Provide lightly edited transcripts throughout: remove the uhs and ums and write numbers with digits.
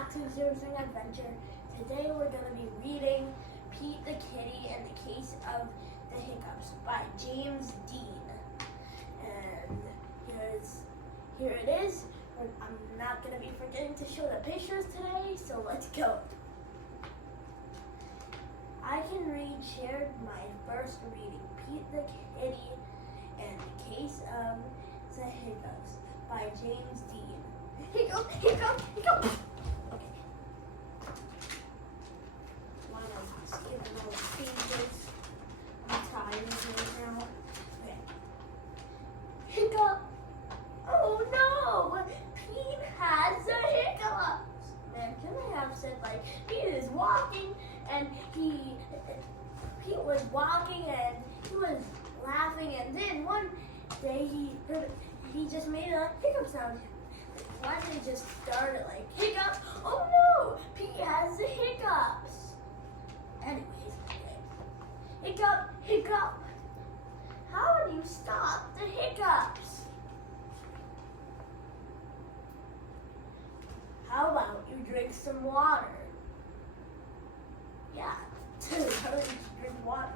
back to Zergling Adventure. Today we're going to be reading Pete the Kitty and the Case of the Hiccups by James Dean. And here it is. I'm not going to be forgetting to show the pictures today, so let's go. I can read shared my first reading, Pete the Kitty and the Case of the Hiccups by James Dean. Hiccup, hiccup, hiccup. Okay. Why not skip all the pages? I'm tired right now. Okay. Hiccup. Oh no! Pete has the hiccups. Man, can I have said like Pete is walking and Pete was walking and he was laughing, and then one day he just made a hiccup sound. Why didn't he just start it like hiccups? Oh no! Pete has the hiccups. Anyways, okay. Hiccup, hiccup. How do you stop the hiccups? How about you drink some water? Yeah, how do you drink water?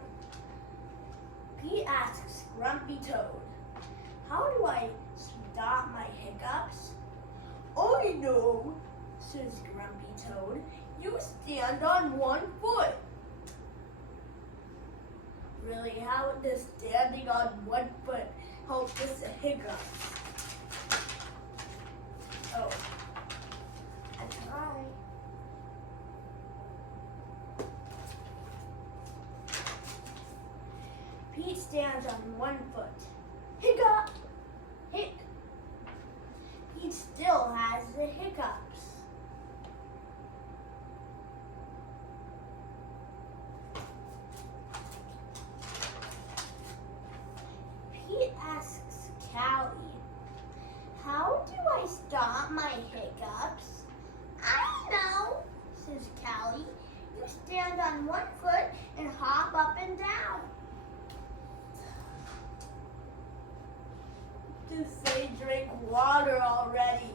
Pete asks Grumpy Toad, how do I stop my hiccups? Oh, you know, says Grumpy Toad, you stand on one foot. Really, how does standing on one foot help with the hiccups? Oh, I try. Pete stands on one foot. Hiccup! Hic! He still has the hiccups. Pete asks Callie, how do I stop my hiccups? I know, says Callie. You stand on one foot and hop up and down. Just say drink water already.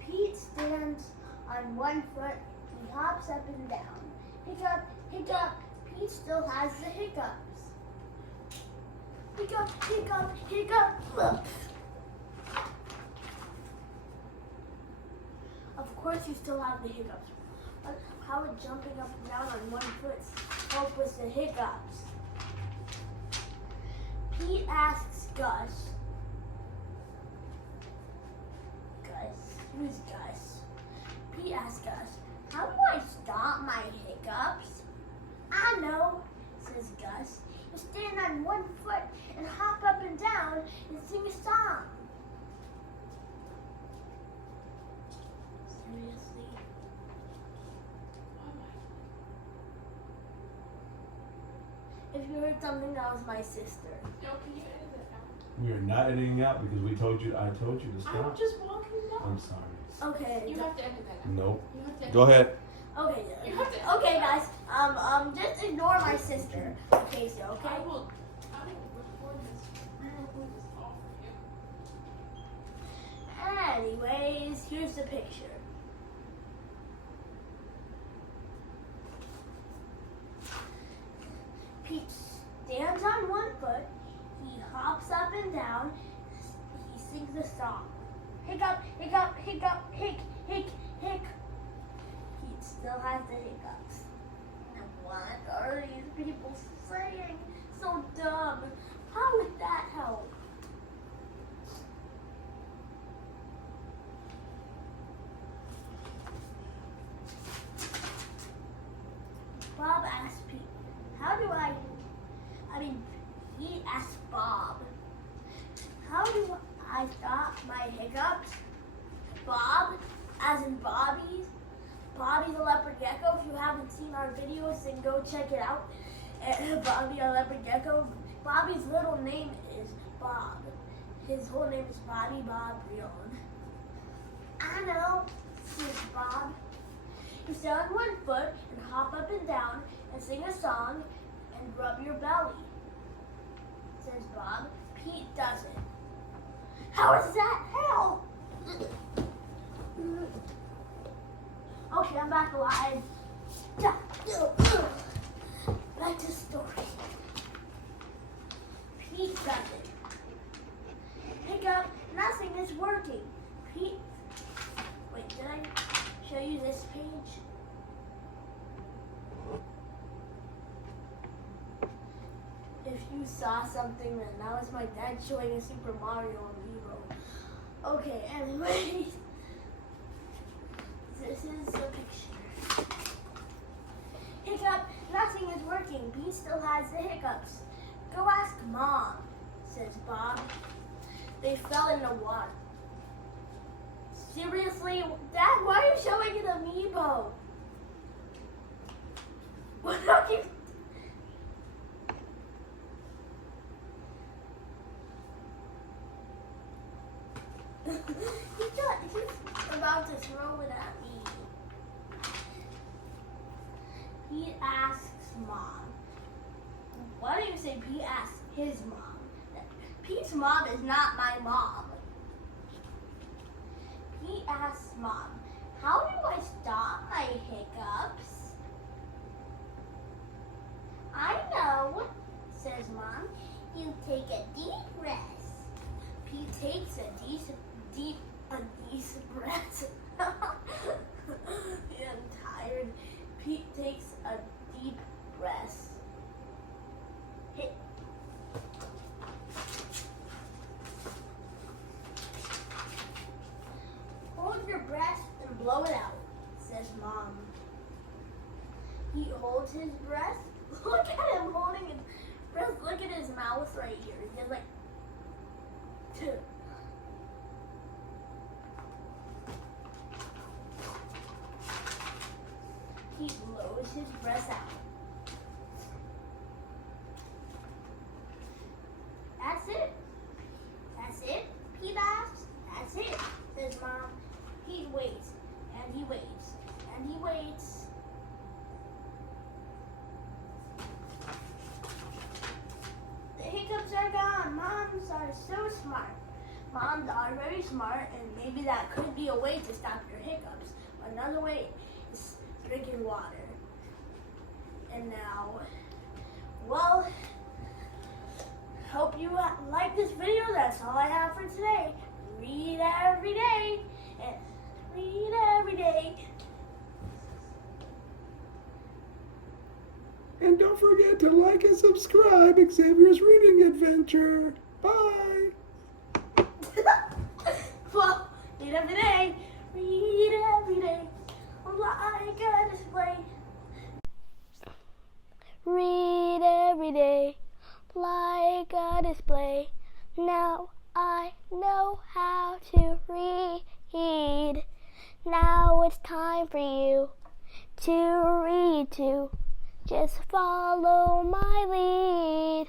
Pete stands on one foot. He hops up and down. Hiccup, hiccup. Pete still has the hiccups. Hiccup, hiccup, hiccup. Of course you still have the hiccups. But how would jumping up and down on one foot help with the hiccups? Pete asks Gus. Gus? Who's Gus? Pete asks Gus, how do I stop my hiccups? I know, says Gus. You stand on one foot and hop up and down and sing a song. Seriously? If you heard something, that was my sister. No, can you edit that out? We are not editing out because I told you to stop. I'm just walking down. I'm sorry. Okay. You have to edit that out. Nope. You have to edit Go ahead. Okay. You have to Okay, guys. Just ignore my sister. Okay, so okay. I will record this, re-record this all for you. Anyways, here's the picture. Pete stands on one foot. He hops up and down. He sings a song. Hiccup, hiccup, hiccup, hic, hic, hic. Pete still has the hiccups. And what are these people saying? So dumb. How would that help? Bob asked Pete, Pete asked Bob, how do I stop my hiccups? Bob, as in Bobby's the leopard gecko. If you haven't seen our videos, then go check it out. Bobby the leopard gecko. Bobby's little name is Bob. His whole name is Bobby Bob Rion. I know, says Bob. You stand on one foot and hop up and down and sing a song and rub your belly, says Bob. Pete doesn't. How is that hell? Okay, I'm back alive. Back to story. Pete doesn't. Hiccup, nothing is working. Pete, wait, did I show you this page? If you saw something, then that was my dad showing a Super Mario amiibo. Okay, anyways, this is the picture. Hiccup, nothing is working. Pete still has the hiccups. Go ask Mom, says Bob. They fell in the water. Seriously? Dad, why are you showing an amiibo? What are you... He's about to throw it at me. Pete asks Mom. Why don't you say Pete asks his mom? Pete's mom is not my mom. Pete asks Mom, how do I stop my hiccups? I know, says Mom. You take a deep breath. Pete takes a deep breath. I'm tired. Pete takes a deep breath. Hold your breath and blow it out, says Mom. He holds his breath. Look at him holding his breath. Look at his mouth right here. He's like, he blows his breath out. That's it. That's it, Pete asks. That's it, says Mom. He waits, and he waits, and he waits. The hiccups are gone. Moms are so smart. Moms are very smart, and maybe that could be a way to stop your hiccups. Another way is drinking water. And now, well, hope you like this video. That's all I have for today. Read every day. And read every day. And don't forget to like and subscribe Xavier's Reading Adventure. Bye. Well, read every day. Read every day. Like a display. Read every day. Like a display. Now I know how to read. Now it's time for you to read too. Just follow my lead.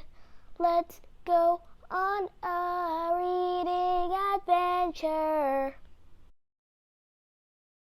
Let's go on a reading adventure.